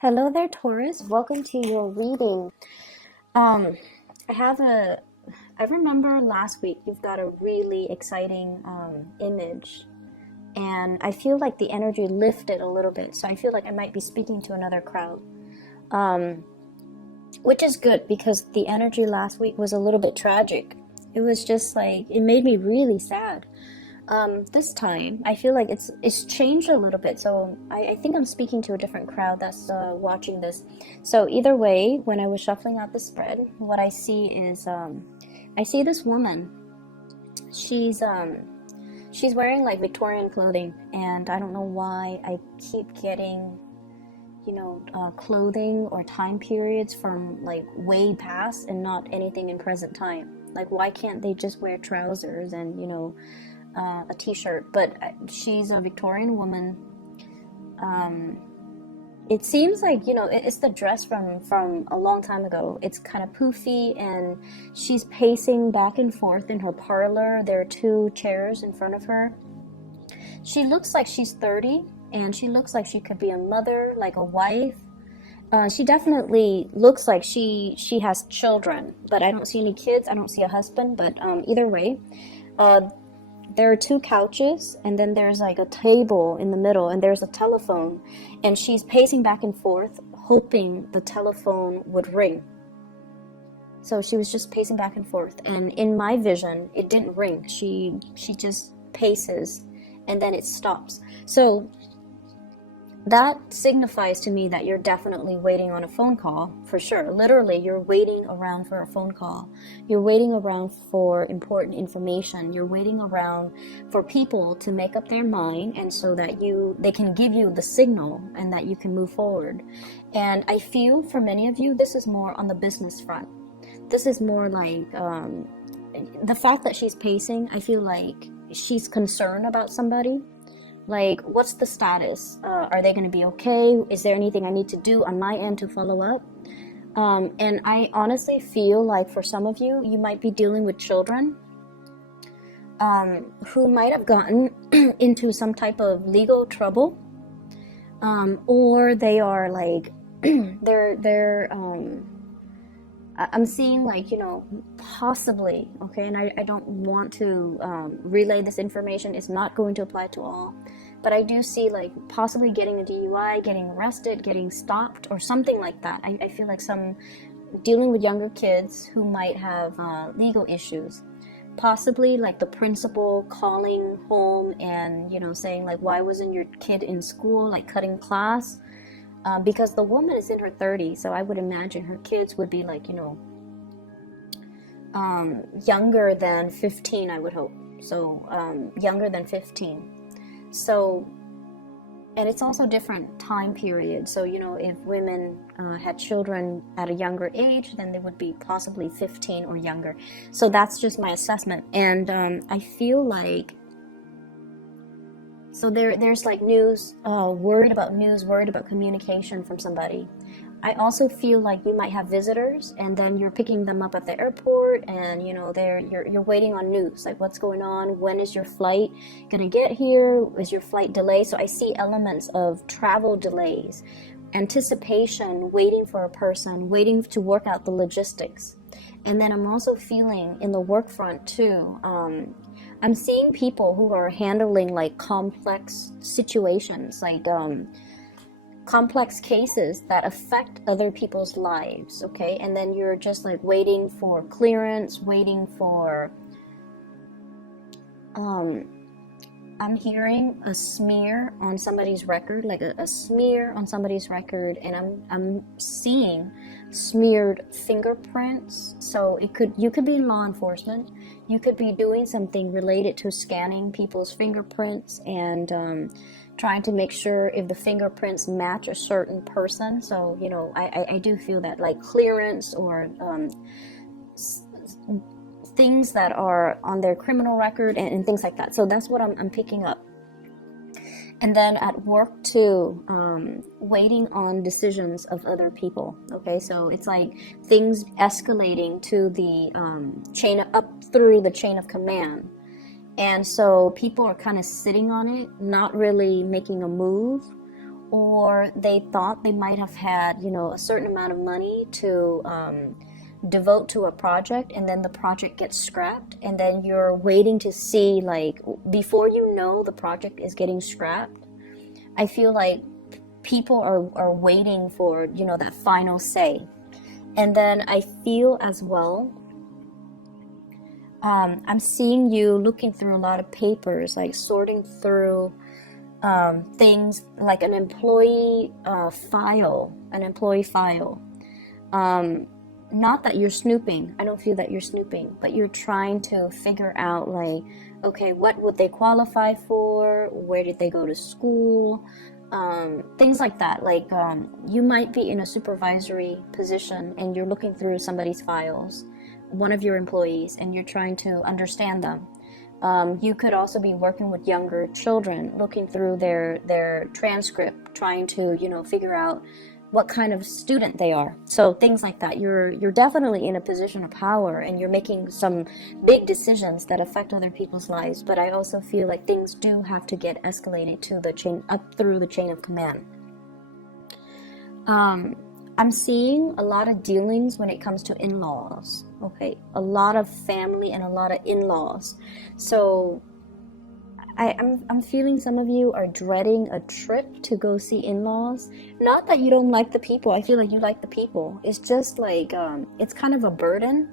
Hello there, Taurus. Welcome to your reading. Um, I remember last week you've got a really exciting image, and I feel like the energy lifted a little bit. So I feel like I might be speaking to another crowd, um, which is good because the energy last week was a little bit tragic. It was just like, it made me really sad. This time I feel like it's changed a little bit, so I think I'm speaking to a different crowd that's watching this. So either way, when I was shuffling out the spread, what I see is I see this woman. She's she's wearing like Victorian clothing, and I don't know why I keep getting clothing or time periods from like way past and not anything in present time. Like, why can't they just wear trousers and a t-shirt? But she's a Victorian woman. It seems like it's the dress from a long time ago. It's kind of poofy, and she's pacing back and forth in her parlor. There are two chairs in front of her. She looks like she's 30, and she looks like she could be a mother, like a wife. She definitely looks like she has children, but I don't see any kids. I don't see a husband, but either way, there are two couches, and then there's like a table in the middle, and there's a telephone, and she's pacing back and forth hoping the telephone would ring. So she was just pacing back and forth, and in my vision it didn't ring. She just paces, and then it stops. So that signifies to me that you're definitely waiting on a phone call, for sure. Literally, you're waiting around for a phone call. You're waiting around for important information. You're waiting around for people to make up their mind, and so that they can give you the signal and that you can move forward. And I feel for many of you, this is more on the business front. This is more like the fact that she's pacing, I feel like she's concerned about somebody. Like, what's the status? Are they going to be okay? Is there anything I need to do on my end to follow up? And I honestly feel like for some of you, you might be dealing with children who might have gotten into some type of legal trouble, or they are like, I'm seeing like, possibly, okay, and I don't want to relay this information. It's not going to apply to all, but I do see like possibly getting a DUI, getting arrested, getting stopped, or something like that. I feel like some dealing with younger kids who might have legal issues. Possibly like the principal calling home and, saying like, why wasn't your kid in school, like cutting class? Because the woman is in her 30s, so I would imagine her kids would be like, younger than 15, I would hope. So younger than 15. So, and it's also different time period. So, if women had children at a younger age, then they would be possibly 15 or younger. So that's just my assessment. And I feel like, so there's like news, worried about communication from somebody. I also feel like you might have visitors, and then you're picking them up at the airport, and you're waiting on news, like what's going on, when is your flight gonna get here, is your flight delayed? So I see elements of travel delays, anticipation, waiting for a person, waiting to work out the logistics. And then I'm also feeling in the work front too, I'm seeing people who are handling like complex situations, like complex cases that affect other people's lives, okay? And then you're just like waiting for clearance, waiting for, I'm hearing a smear on somebody's record, like a smear on somebody's record, and I'm seeing smeared fingerprints. So you could be in law enforcement, you could be doing something related to scanning people's fingerprints and trying to make sure if the fingerprints match a certain person. So I do feel that, like clearance or things that are on their criminal record and things like that. So that's what I'm picking up. And then at work too, waiting on decisions of other people. Okay, so it's like things escalating to the up through the chain of command. And so people are kind of sitting on it, not really making a move, or they thought they might have had, you know, a certain amount of money to devote to a project, and then the project gets scrapped, and then you're waiting to see, like, before you know the project is getting scrapped. I feel like people are waiting for, you know, that final say. And then I feel as well, I'm seeing you looking through a lot of papers, like sorting through things like an employee file, not that you're snooping. I don't feel that you're snooping, but you're trying to figure out, like, okay, what would they qualify for? Where did they go to school? Things like that. Like, you might be in a supervisory position and you're looking through somebody's files, one of your employees, and you're trying to understand them. You could also be working with younger children, looking through their transcript, trying to, you know, figure out what kind of student they are. So things like that. You're definitely in a position of power, and you're making some big decisions that affect other people's lives. But I also feel like things do have to get escalated to the chain, up through the chain of command. I'm seeing a lot of dealings when it comes to in-laws. Okay, a lot of family and a lot of in-laws. So I'm feeling some of you are dreading a trip to go see in-laws. Not that you don't like the people. I feel like you like the people. It's just like, it's kind of a burden,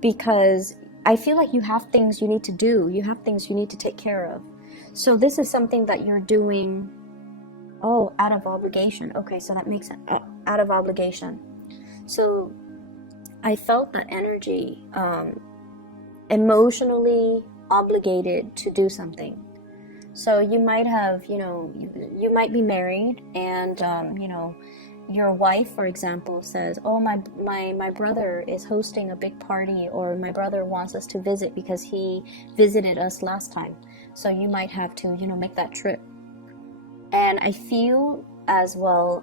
because I feel like you have things you need to do. You have things you need to take care of. So this is something that you're doing, oh, out of obligation. Okay, so that makes sense. Out of obligation. So I felt that energy, emotionally obligated to do something. So you might have, you know, you might be married, and you know, your wife, for example, says, oh, my brother is hosting a big party, or my brother wants us to visit because he visited us last time. So you might have to, you know, make that trip. And I feel as well,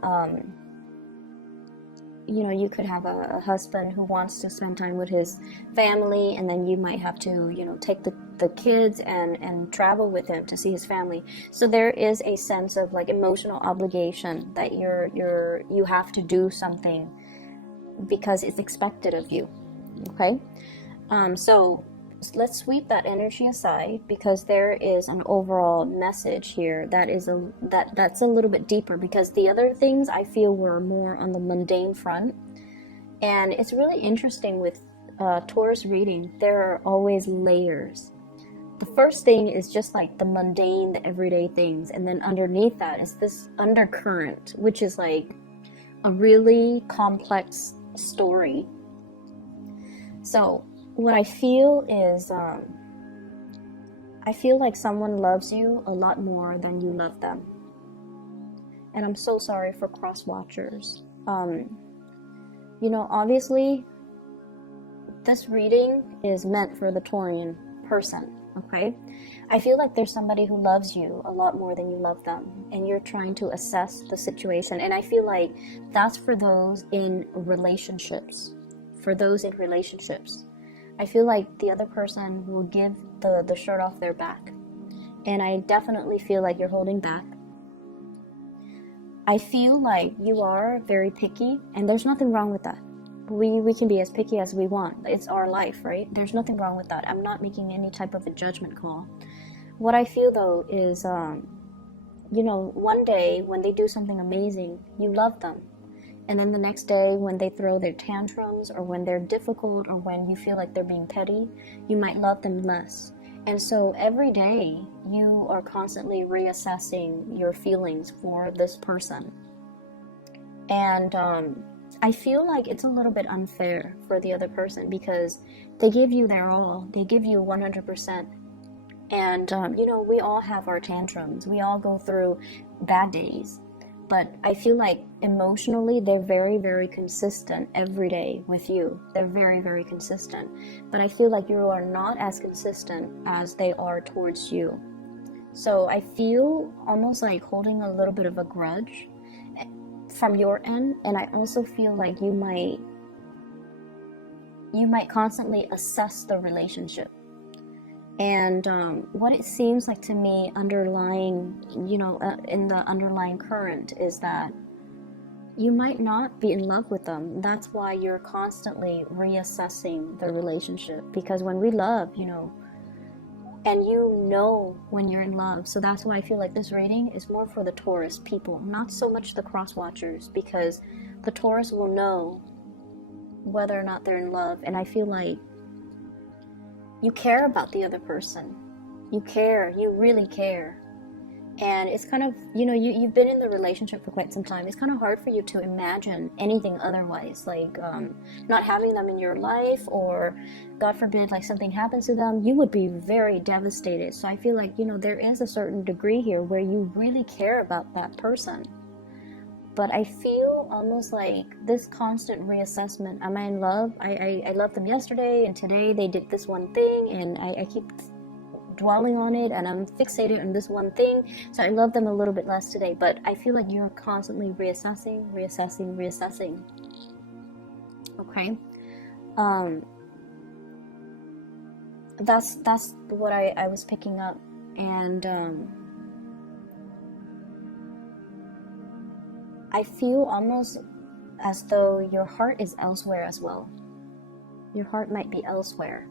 you know, you could have a husband who wants to spend time with his family, and then you might have to, you know, take the kids and travel with him to see his family. So there is a sense of, like, emotional obligation that you have to do something because it's expected of you. Okay, so let's sweep that energy aside, because there is an overall message here that is that's a little bit deeper, because the other things I feel were more on the mundane front. And it's really interesting with Taurus reading, there are always layers. The first thing is just like the mundane, the everyday things, and then underneath that is this undercurrent, which is like a really complex story. So what I feel is, I feel like someone loves you a lot more than you love them. And I'm so sorry for cross watchers. You know, obviously, this reading is meant for the Taurian person, okay? I feel like there's somebody who loves you a lot more than you love them, and you're trying to assess the situation. And I feel like that's for those in relationships. For those in relationships. I feel like the other person will give the shirt off their back. And I definitely feel like you're holding back. I feel like you are very picky, and there's nothing wrong with that. We can be as picky as we want. It's our life, right? There's nothing wrong with that. I'm not making any type of a judgment call. What I feel, though, is, you know, one day when they do something amazing, you love them. And then the next day when they throw their tantrums, or when they're difficult, or when you feel like they're being petty, you might love them less. And so every day you are constantly reassessing your feelings for this person. And I feel like it's a little bit unfair for the other person, because they give you their all. They give you 100%. And, you know, we all have our tantrums. We all go through bad days. But I feel like emotionally, they're very, very consistent every day with you. They're very, very consistent. But I feel like you are not as consistent as they are towards you. So I feel almost like holding a little bit of a grudge from your end. And I also feel like you might constantly assess the relationship. And what it seems like to me underlying, in the underlying current is that you might not be in love with them. That's why you're constantly reassessing the relationship. Because when we love, and when you're in love. So that's why I feel like this reading is more for the Taurus people, not so much the cross watchers, because the Taurus will know whether or not they're in love. And I feel like you care about the other person. You care, you really care. And it's kind of, you've been in the relationship for quite some time. It's kind of hard for you to imagine anything otherwise, like not having them in your life, or God forbid, like something happens to them, you would be very devastated. So I feel like, there is a certain degree here where you really care about that person. But I feel almost like this constant reassessment. Am I in love? I loved them yesterday, and today they did this one thing, and I keep dwelling on it, and I'm fixated on this one thing, so I love them a little bit less today. But I feel like you're constantly reassessing. Okay, that's what I was picking up. And I feel almost as though your heart is elsewhere as well. Your heart might be elsewhere.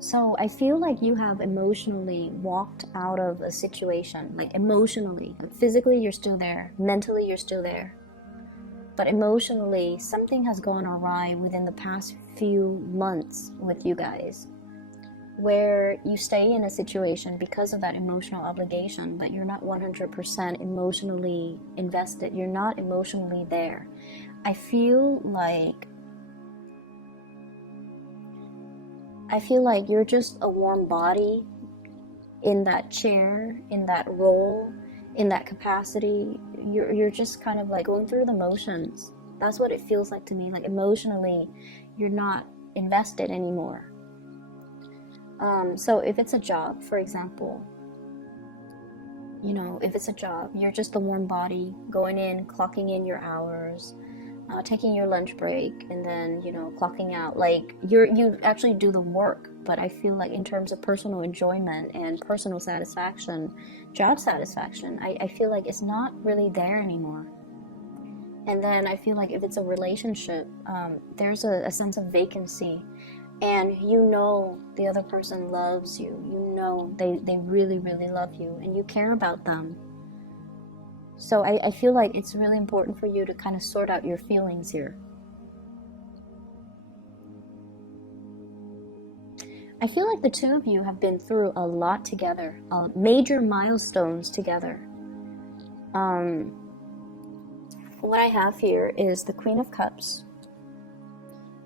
So I feel like you have emotionally walked out of a situation, like emotionally. Physically, you're still there. Mentally, you're still there. But emotionally, something has gone awry within the past few months with you guys, where you stay in a situation because of that emotional obligation, but you're not 100% emotionally invested. You're not emotionally there. I feel like you're just a warm body in that chair, in that role, in that capacity. You're just kind of like going through the motions. That's what it feels like to me. Like emotionally, you're not invested anymore. So if it's a job, for example, if it's a job, you're just the warm body going in, clocking in your hours, taking your lunch break, and then clocking out. Like you actually do the work. But I feel like in terms of personal enjoyment and personal satisfaction, job satisfaction, I feel like it's not really there anymore. And then I feel like if it's a relationship, there's a sense of vacancy, and the other person loves you. They really, really love you, and you care about them. So I feel like it's really important for you to kind of sort out your feelings here. I feel like the two of you have been through a lot together, major milestones together. What I have here is the Queen of Cups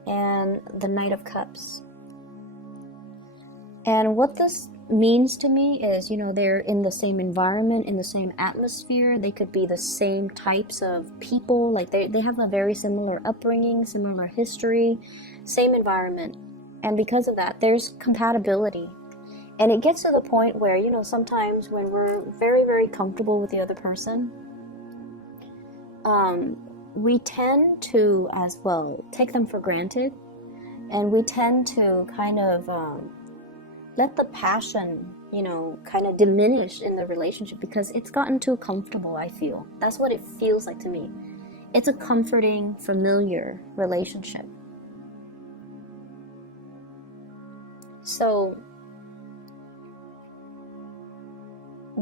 and the Knight of Cups. And what this means to me is, they're in the same environment, in the same atmosphere. They could be the same types of people. Like they have a very similar upbringing, similar history, same environment. And because of that, there's compatibility. And it gets to the point where, sometimes when we're very, very comfortable with the other person, we tend to, as well, take them for granted. And we tend to kind of let the passion, kind of diminish in the relationship because it's gotten too comfortable, I feel. That's what it feels like to me. It's a comforting, familiar relationship. So,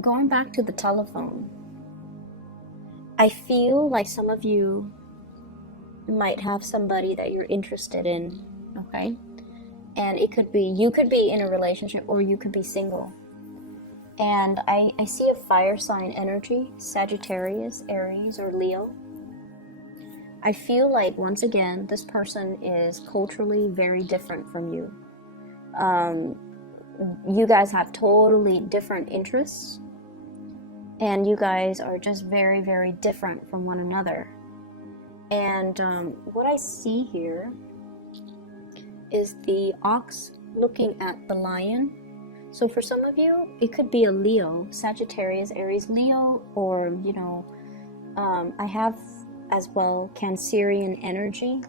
going back to the telephone, I feel like some of you might have somebody that you're interested in, okay? And it could be, you could be in a relationship or you could be single. And I see a fire sign energy, Sagittarius, Aries, or Leo. I feel like, once again, this person is culturally very different from you. You guys have totally different interests, and you guys are just very, very different from one another. And what I see here is the ox looking at the lion. So for some of you, it could be a Leo, Sagittarius, Aries, Leo, or I have as well Cancerian energy.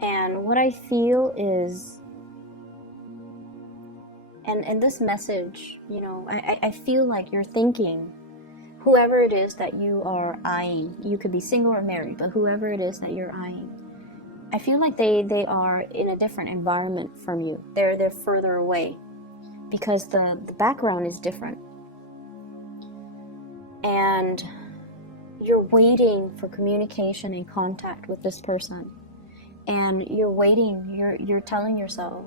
And what I feel is And this message, you know, I feel like you're thinking, whoever it is that you are eyeing, you could be single or married, but whoever it is that you're eyeing, I feel like they are in a different environment from you. They're further away because the background is different. And you're waiting for communication and contact with this person. And you're waiting, you're telling yourself,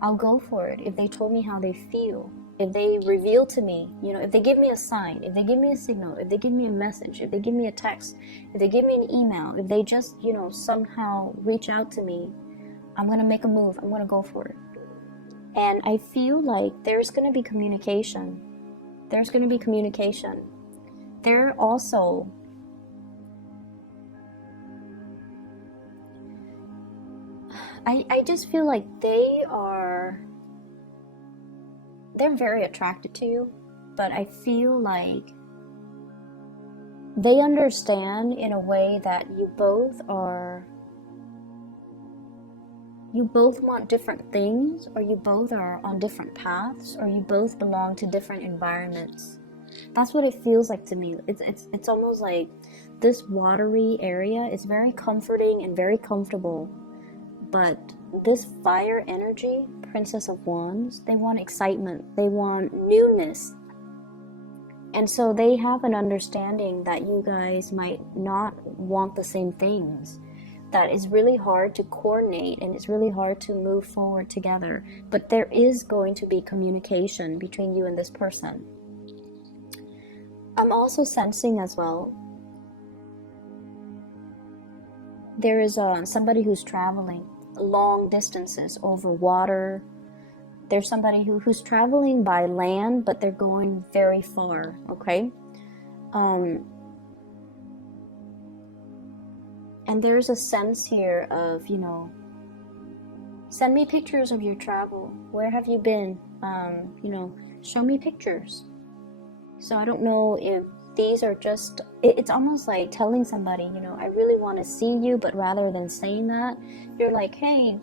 I'll go for it if they told me how they feel, if they reveal to me, you know, if they give me a sign, if they give me a signal, if they give me a message, if they give me a text, if they give me an email, if they just, you know, somehow reach out to me, I'm going to make a move, I'm going to go for it. And I feel like there's going to be communication. There's going to be communication. They're also... I just feel like they're very attracted to you, but I feel like they understand in a way that you both want different things, or you both are on different paths, or you both belong to different environments. That's what it feels like to me. It's almost like this watery area is very comforting and very comfortable. But this fire energy, Princess of Wands, they want excitement, they want newness. And so they have an understanding that you guys might not want the same things. That is really hard to coordinate and it's really hard to move forward together. But there is going to be communication between you and this person. I'm also sensing as well, there is somebody who's traveling long distances over water. There's somebody who's traveling by land, but they're going very far, okay? And there's a sense here of, you know, send me pictures of your travel. Where have you been? You know, show me pictures. So I don't know if these are just, it's almost like telling somebody, you know, I really want to see you, but rather than saying that, you're like, hey,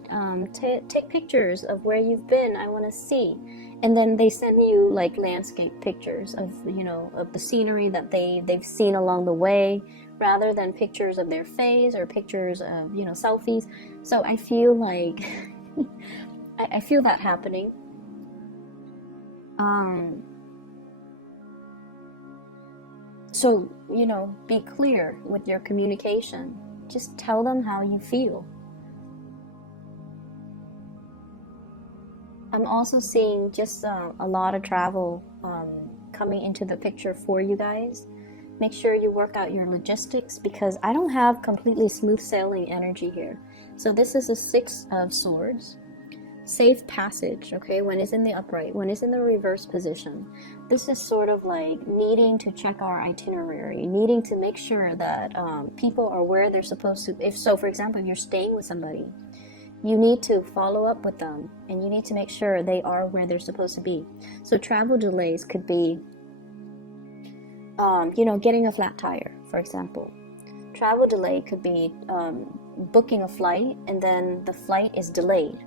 take pictures of where you've been, I want to see. And then they send you like landscape pictures of, you know, of the scenery that they've seen along the way, rather than pictures of their face or pictures of, you know, selfies. So I feel like, I feel that happening. So, you know, be clear with your communication. Just tell them how you feel. I'm also seeing just a lot of travel coming into the picture for you guys. Make sure you work out your logistics, because I don't have completely smooth sailing energy here. So this is a 6 of Swords. Safe passage, okay, when it's in the upright, when it's in the reverse position. This is sort of like needing to check our itinerary, needing to make sure that people are where they're supposed to. If so, for example, if you're staying with somebody, you need to follow up with them, and you need to make sure they are where they're supposed to be. So travel delays could be, you know, getting a flat tire, for example. Travel delay could be booking a flight, and then the flight is delayed.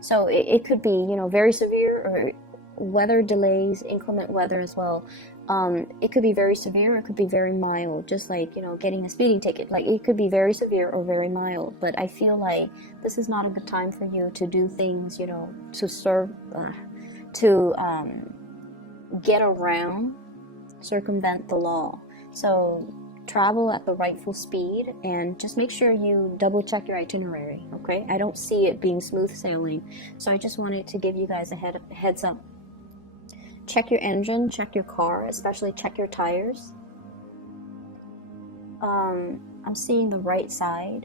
So it could be, you know, very severe, or weather delays, inclement weather as well. It could be very severe, or it could be very mild, just like, you know, getting a speeding ticket. Like, it could be very severe or very mild. But I feel like this is not a good time for you to do things, you know, to serve, to get around, circumvent the law. So travel at the rightful speed, and just make sure you double check your itinerary, okay? I don't see it being smooth sailing, so I just wanted to give you guys a heads up. Check your engine, check your car, especially check your tires. I'm seeing the right side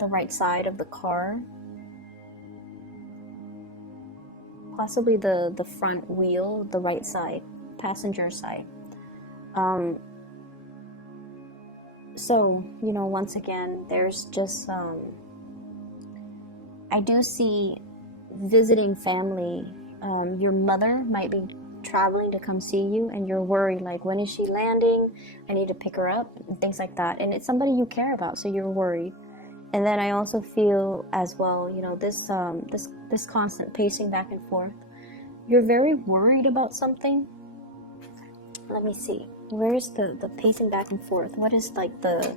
of the car, possibly the front wheel, the right side, passenger side. So, you know, once again, there's just, I do see visiting family. Your mother might be traveling to come see you, and you're worried, like, when is she landing? I need to pick her up, and things like that. And it's somebody you care about, so you're worried. And then I also feel as well, you know, this constant pacing back and forth. You're very worried about something. Let me see. Where's the pacing back and forth? What is like the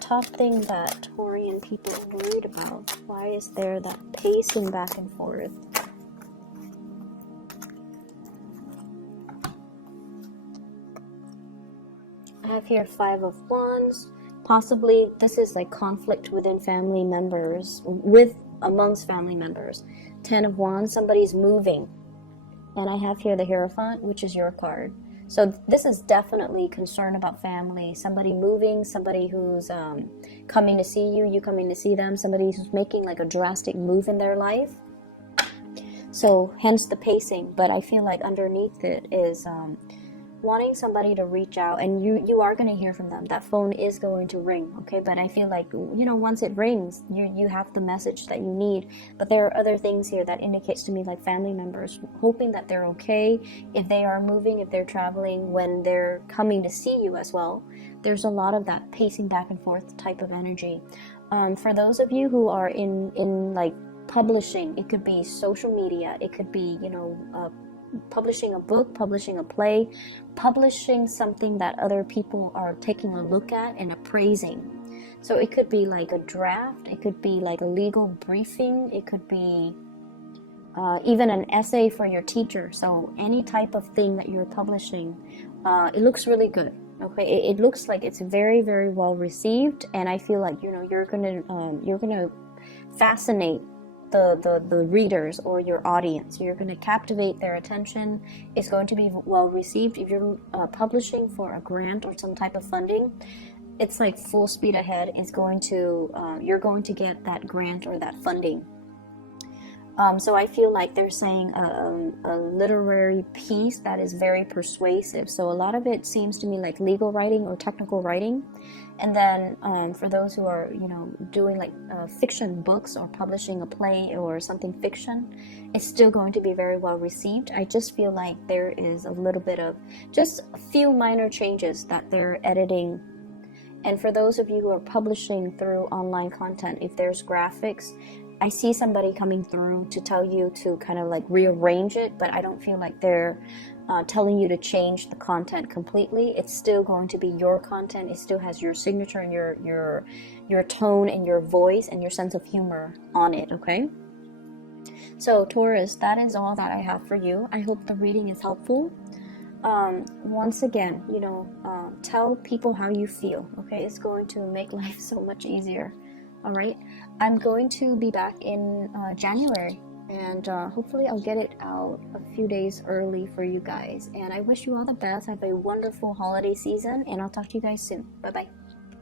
top thing that Taurian people are worried about? Why is there that pacing back and forth? I have here 5 of Wands. Possibly this is like conflict within family members, amongst family members. 10 of Wands, somebody's moving. And I have here the Hierophant, which is your card. So this is definitely concern about family. Somebody moving, somebody who's coming to see you, you coming to see them, somebody who's making like a drastic move in their life. So hence the pacing. But I feel like underneath it is wanting somebody to reach out, and you are going to hear from them. That phone is going to ring, okay? But I feel like, you know, once it rings, you have the message that you need. But there are other things here that indicates to me, like family members hoping that they're okay, if they are moving, if they're traveling, when they're coming to see you as well. There's a lot of that pacing back and forth type of energy. For those of you who are in like publishing, it could be social media, it could be, you know, publishing a book, publishing a play, publishing something that other people are taking a look at and appraising. So it could be like a draft, it could be like a legal briefing, it could be even an essay for your teacher. So any type of thing that you're publishing, it looks really good. Okay, it looks like it's very, very well received, and I feel like, you know, you're gonna fascinate the readers or your audience. You're going to captivate their attention. It's going to be well received. If you're publishing for a grant or some type of funding, it's like full speed ahead. It's going to you're going to get that grant or that funding. So I feel like they're saying a literary piece that is very persuasive. So a lot of it seems to me like legal writing or technical writing. And then for those who are, you know, doing like fiction books or publishing a play or something fiction, it's still going to be very well received. I just feel like there is a little bit of just a few minor changes that they're editing. And for those of you who are publishing through online content, if there's graphics, I see somebody coming through to tell you to kind of like rearrange it, but I don't feel like they're telling you to change the content completely. It's still going to be your content. It still has your signature and your tone and your voice and your sense of humor on it, okay? So Taurus, that is all that I have for you. I hope the reading is helpful. Once again, you know, tell people how you feel, okay? It's going to make life so much easier. All right, I'm going to be back in January, and hopefully I'll get it out a few days early for you guys. And I wish you all the best. Have a wonderful holiday season, and I'll talk to you guys soon. Bye bye.